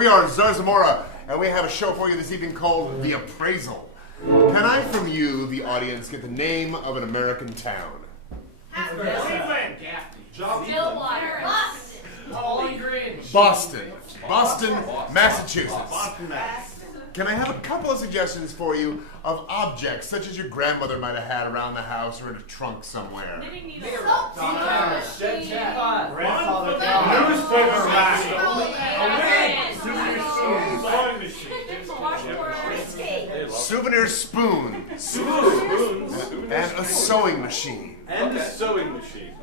we are ZARZAMORA, and we have a show for you this evening called The Appraisal. Can I, from you, the audience, get the name of an American town? Stillwater. Boston. Boston, Massachusetts. Can I have a couple of suggestions for you of objects, such as your grandmother might have had around the house or in a trunk somewhere? Knitting needle. Newspaper rack. Souvenir spoon. And a sewing machine. And a sewing machine.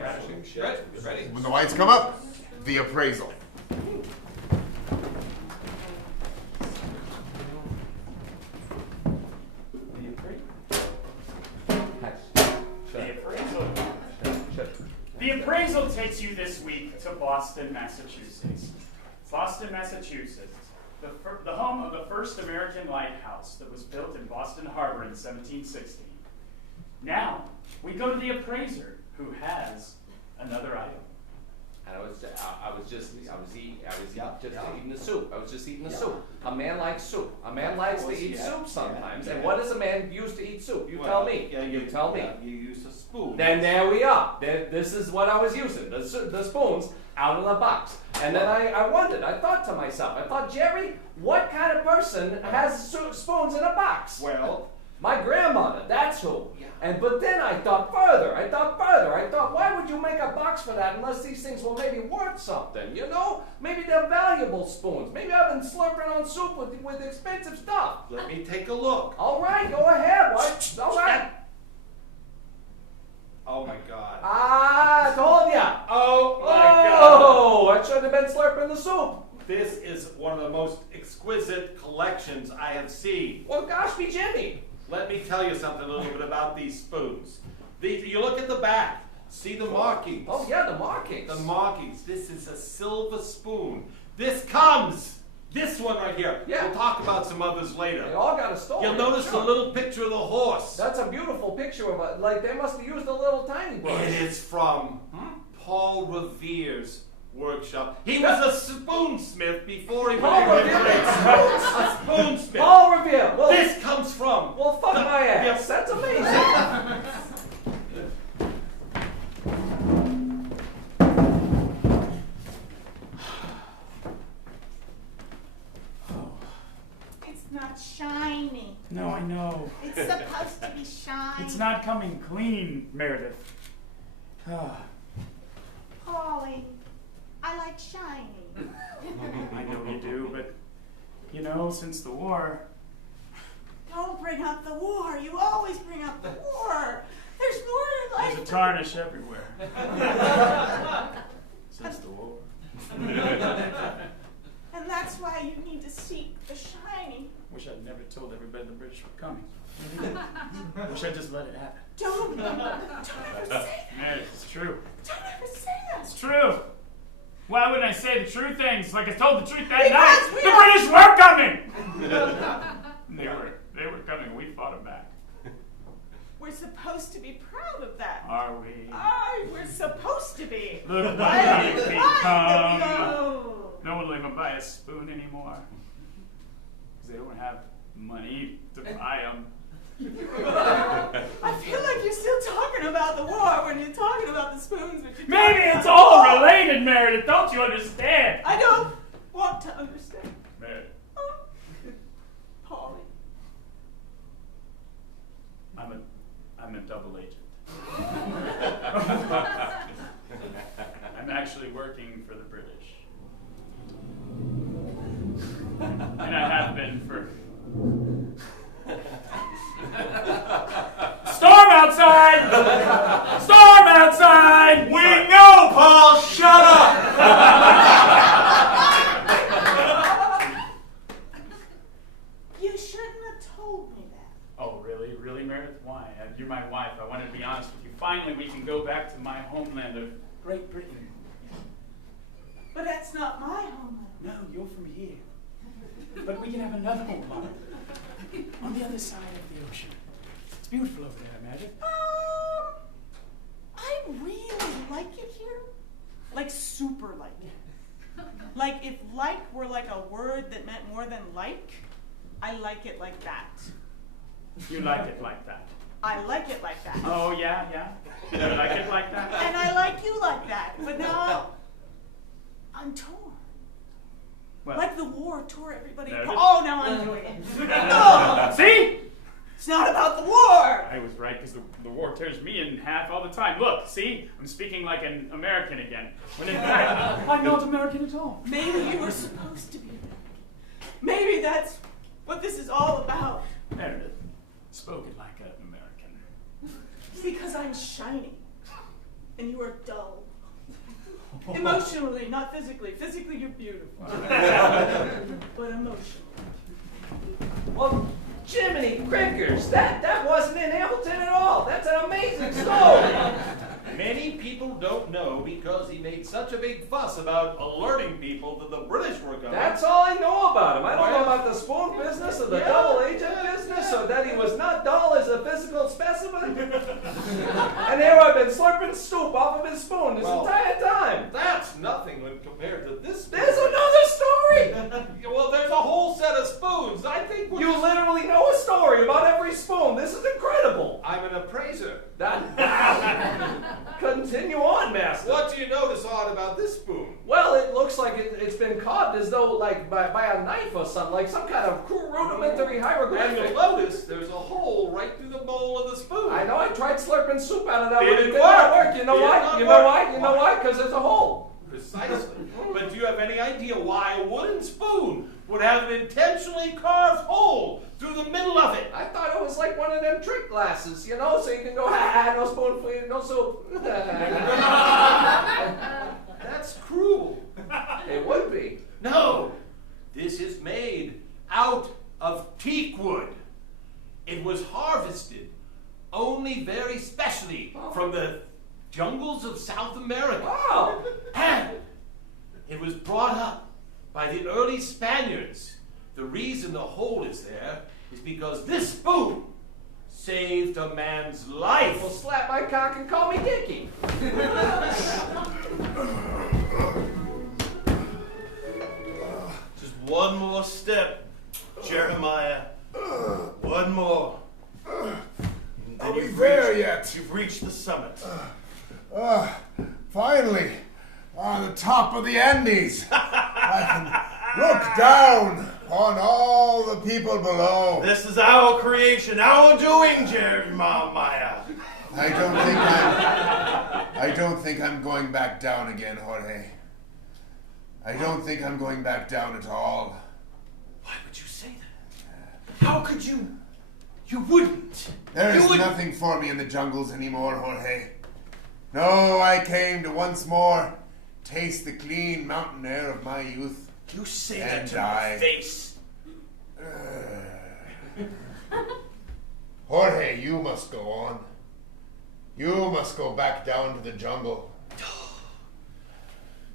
Ready? When the lights come up, The Appraisal. The appraisal takes you this week to Boston, Massachusetts. Boston, Massachusetts, the home of the first American lighthouse that was built in Boston Harbor in 1716. Now, we go to the appraiser, who has another item. And I was just eating the soup. I was just eating the soup. A man likes soup. A man likes to eat soup sometimes. And what does a man use to eat soup? You tell me. You tell me. You use a spoon. Then there we are. This is what I was using. The spoons out of the box. And then I wondered. I thought to myself. I thought, Jerry, what kind of person has spoons in a box? Well, my grandmother, that's who. But then I thought further. I thought, why would you make a box for that unless these things were maybe worth something, you know? Maybe they're valuable spoons. Maybe I've been slurping on soup with expensive stuff. let me take a look. All right, go ahead. What? All right. Oh my God. I told ya. Oh my God. Oh, I should have been slurping the soup. This is one of the most exquisite collections I have seen. Well, gosh be Jimmy. Let me tell you something a little bit about these spoons. You look at the back, see the markings. Oh, yeah, the markings. The markings. This is a silver spoon. This one right here. Yeah. We'll talk about some others later. They all got a story. You'll notice sure. the little picture of the horse. That's a beautiful picture of it. Like, they must have used a little tiny brush. It is from Paul Revere's workshop. He was a spoonsmith before he Paul became Revere? a spoonsmith. Paul Revere. Well, This comes from. well, fuck my ass. Yep. That's amazing. It's not shiny. No, I know. It's supposed to be shiny. It's not coming clean, Meredith. Paulie, I like shiny. I know you do, but, you know, since the war, Don't bring up the war. You always bring up the war. There's more to life. there's a tarnish everywhere. Since the war. And that's why you need to seek the shiny. Wish I'd never told everybody the British were coming. Wish I'd just let it happen. Don't ever say that. Meredith, it's true. Don't ever say that. It's true. Why wouldn't I say the true things like I told the truth that Because night? we The are- British were coming! They were coming. We fought them back. We're supposed to be proud of that. Are we? We're supposed to be. Look, Why we did come. no. No one will even buy a spoon anymore. Because they don't have money to buy them. I feel like you're still talking about the war when you're talking about the spoons. But you're Maybe talking it's about all the war. related, Meredith. Don't you understand? I don't want to understand. Meredith, Paulie. I'm a double agent. I'm actually working for the British. And I have been for... Storm outside! Storm outside! We know, Paul. Shut up. You shouldn't have told me that. Oh, really? Really, Meredith? Why? You're my wife. I wanted to be honest with you. Finally, we can go back to my homeland of Great Britain. But that's not my homeland. No, you're from here. But we can have another homeland on the other side of the ocean. It's beautiful over there, Magic. I really like it here. Like super like it. Like if like were like a word that meant more than like, I like it like that. You like it like that. I like it like that. Oh, yeah. You like it like that? And I like you like that. But now I'm torn. Well, Like the war tore everybody There it apart. is. Oh, now I'm doing it. No! See? It's not about the war! I was right, because the war tears me in half all the time. Look, see? I'm speaking like an American again. When in fact, I'm not American at all. Maybe you were supposed to be American. Maybe that's what this is all about. Meredith, spoken like an American. Because I'm shiny. And you are dull. Emotionally, not physically. Physically, you're beautiful. But emotionally. Well, Jiminy Crickers, that wasn't in Hamilton at all. That's an amazing story. Many people don't know because he made such a big fuss about alerting people that the British were coming. That's all I know about him. I don't know about the spoon business or the double agent business or that he was not dull as a physical specimen. And here I've been slurping soup off of his spoon this entire time. That's nothing when compared to this. There's another story. Well, there's a whole set of spoons. I think You literally know a story about every spoon. This is incredible. I'm an appraiser. Continue on, Master. What do you notice odd about this spoon? Well, it looks like it's been carved as though, like, by a knife or something, like some kind of rudimentary And hieroglyphic. you'll notice there's a hole right through the bowl of the spoon. I know I tried slurping soup out of that, but it Didn't did not work. work. You know Did why? not You know work. why? You know why? Because there's a hole. Precisely. But do you have any idea why a wooden spoon would have an intentionally carved hole through the middle of it? I thought it was like one of them trick glasses, you know, so you can go, no spoon for you, no soup. That's cruel. It would be. No, this is made out of teak wood. It was harvested only very specially from the jungles of South America. Wow. And it was brought up by the early Spaniards. The reason the hole is there is because this spoon saved a man's life. Well, slap my cock and call me Dickie. Just one more step, Jeremiah. One more. Are we there yet? You've reached the summit. Finally, on the top of the Andes, I can look down on all the people below. This is our creation, our doing, Jeremiah. I don't think I'm going back down again, Jorge. I don't think I'm going back down at all. Why would you say that? How could you? You wouldn't. There is You wouldn't. nothing for me in the jungles anymore, Jorge. No, I came to once more taste the clean mountain air of my youth. You say And that to die. my face. Jorge, you must go on. You must go back down to the jungle.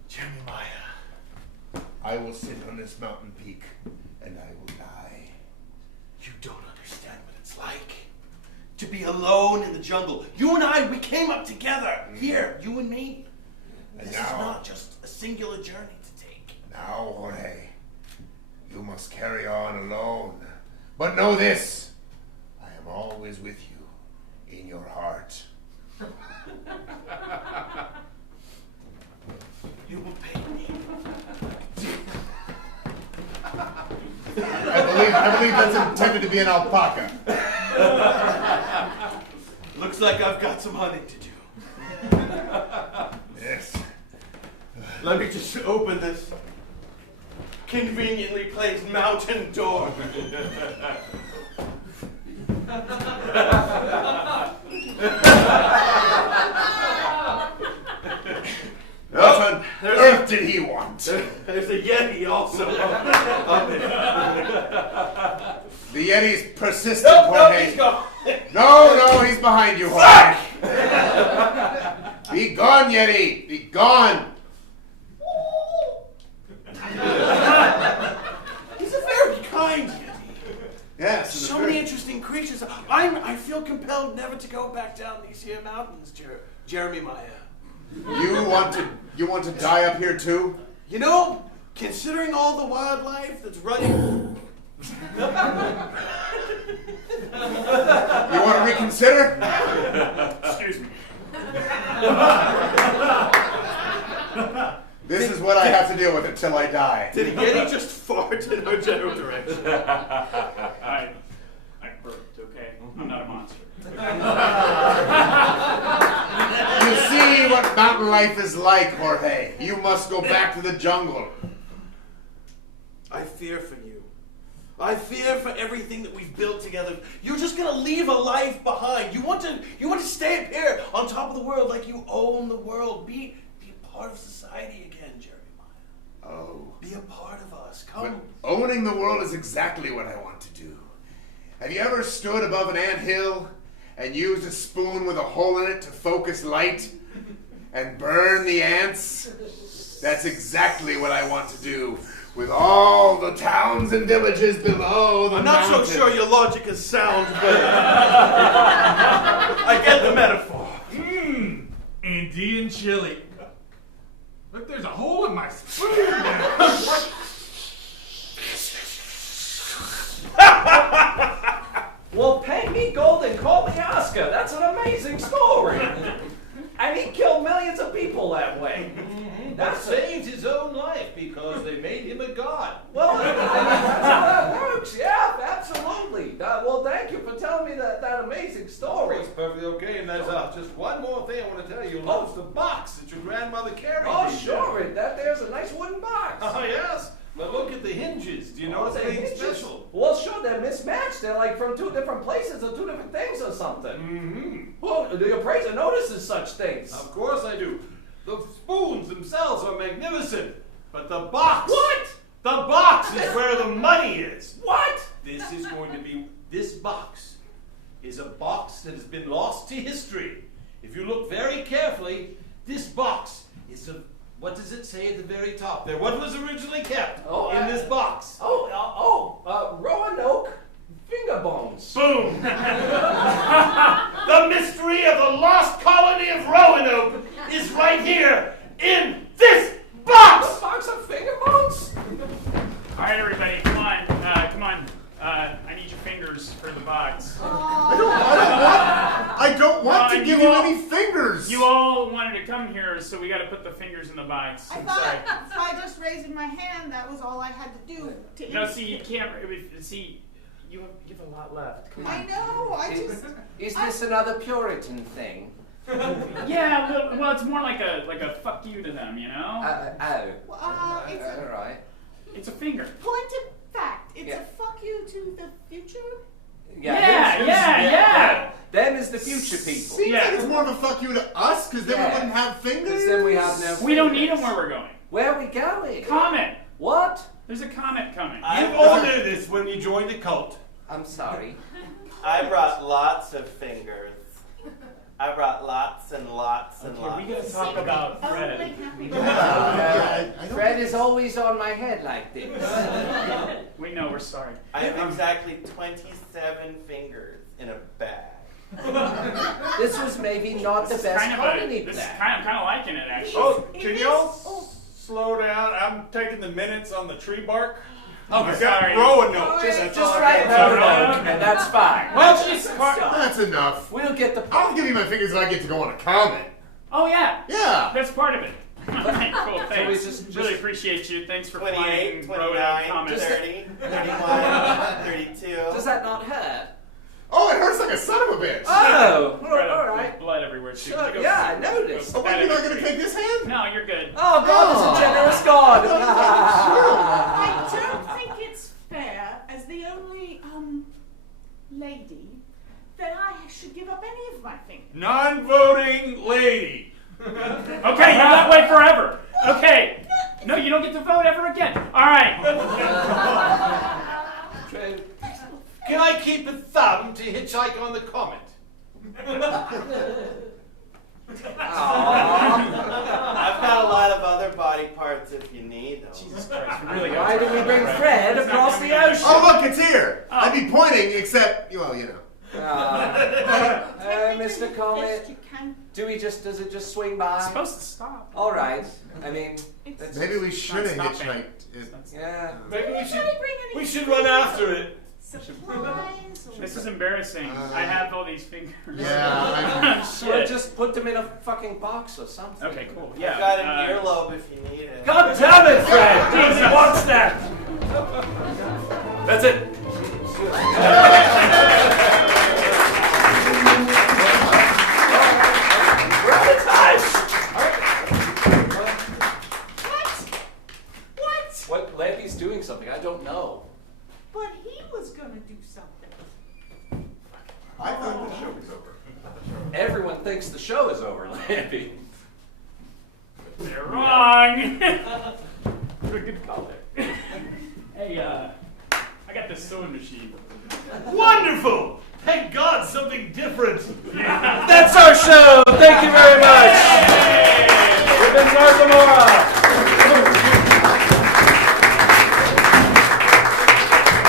Jeremiah, I will sit on this mountain peak, and I will die. you don't understand what it's like to be alone in the jungle. You and I, we came up together. Here, you and me. And This is now- not just a singular journey to take. Now, Jorge, you must carry on alone. But know this, I am always with you, in your heart. You will pay me. I believe that's intended to be an alpaca. Looks like I've got some hunting to do. Yes. Let me just open this conveniently placed mountain door. What on earth did he want? There's a Yeti also up there. The Yeti's persistent, No, Jorge. he's gone. No, he's behind you, Jorge. Be gone, Yeti. Be gone. He's a very kind Yeti. Yes. So many interesting creatures. I feel compelled never to go back down these here mountains, Jeremiah. You want to die up here too? You know, considering all the wildlife that's running... You want to reconsider? Excuse me. This is what I have to deal with until I die. Did he get just fart in our general direction? I burped, okay? I'm not a monster. You see what mountain life is like, Jorge. You must go back to the jungle. I fear for you. I fear for everything that we've built together. You're just gonna leave a life behind. You want to stay up here on top of the world like you own the world. Be a part of society again, Jeremiah. Oh. Be a part of us. But Come. owning the world is exactly what I want to do. Have you ever stood above an anthill and used a spoon with a hole in it to focus light and burn the ants? That's exactly what I want to do with all the towns and villages below the mountain. I'm not so sure your logic is sound, but I get the metaphor. Andean chili. Look, there's a hole in my spoon now. Well, pay me gold and call me Oscar. That's an amazing story. And he killed millions of people that way. That saved his own life because they made him a god. Well, I mean, that's how that works. Yeah, absolutely. Well, thank you for telling me that amazing story. It's perfectly okay, and there's just one more thing I want to tell you. Loves the box that your grandmother carried. Oh, sure. There's a nice wooden box. Oh, yes. But look at the hinges. Do you notice anything special? Well, sure, they're mismatched. They're like from two different places or two different things or something. Mm-hmm. Well, the appraiser notices such things. Of course I do. The spoons themselves are magnificent. But the box... What? The box is where the money is. What? This is going to be... This box is a box that has been lost to history. If you look very carefully, this box is a... What does it say at the very top there? What was originally kept in this box? Roanoke finger bones. Boom! The mystery of the lost colony of Roanoke is right here in this box! A box of finger bones? All right, everybody, come on. I need your fingers for the box. I don't want to give you any fingers. You all wanted to come here, so we got to put the fingers in the box. I I'm thought sorry. by just raising my hand, that was all I had to do to No, see, you can't. See, you have a lot left. Come on. I know, I just... Is this another Puritan thing? Yeah, well, it's more like a fuck you to them, you know? It's all right. It's a finger. pointed fact. It's Yeah. a fuck you to the future. Yeah. Them is the future people. Seems Yeah. like it's more of a fuck you to us, because then we Yeah. wouldn't have fingers. Because then we have no We don't need them where we're going. Where are we going? Comet. What? There's a comet coming. You all knew this when you joined the cult. I'm sorry. I brought lots of fingers. I brought lots and lots and lots. We gotta talk about Oh, Fred. like happy Fred is always on my head like this. We know, we're sorry. I have exactly 27 fingers in a bag. This was maybe not the best colony This plan. I'm kind of liking it, actually. Oh, It can is- y'all oh. slow down? I'm taking the minutes on the tree bark. Oh, I've sorry. got Roanoke. Just That's all I write got. Roanoke, and that's fine. Well, just That's enough. We'll get the I'll give you my fingers if I get to go on a comet. Oh, yeah. Yeah. That's part of it. Alright, cool, So we thanks. just- Really appreciate you. Thanks for 28, flying Roanoke 29, Comet. 30, 31, 32. Does that not hurt? Oh, it hurts like a son of a bitch. Oh, Right up, all right. Blood everywhere, too. Sure, Go- yeah, I go- noticed. go Oh, wait, you're not going to take this hand? No, you're good. Oh, God is a generous God. I don't think it's fair, as the only, lady, that I should give up any of my fingers. Non-voting lady. Okay, you're that way forever. Okay. No, you don't get to vote ever again. All right. Can I keep a thumb to hitchhike on the comet? I've got a lot of other body parts if you need them. Jesus Christ, we really got Why did we bring Fred across the ocean? Oh, look, it's here. I'd be pointing, except, well, you know. Hey, Mr. the Comet? best you can. Does it just swing by? It's supposed to stop. All right. I mean, It's- Maybe we should have not stopping. hitchhiked. yeah. Maybe Did we anybody bring any we should run after it. supplies? Or This is embarrassing. I have all these fingers. Yeah, Or Shit. just put them in a fucking box or something. Okay, cool. I've Yeah. got an earlobe if you need it. God damn it, Fred! Jesus, what's that? That's it. We're out of time. What? What? Lampy's doing something. I don't know. But he was gonna do something. I thought the show was over. Everyone thinks the show is over, Lampy. They're wrong. What a good call there. Hey, I got this sewing machine. Wonderful! Thank God, something different. That's our show. Thank you very much. We've been ZARZAMORA.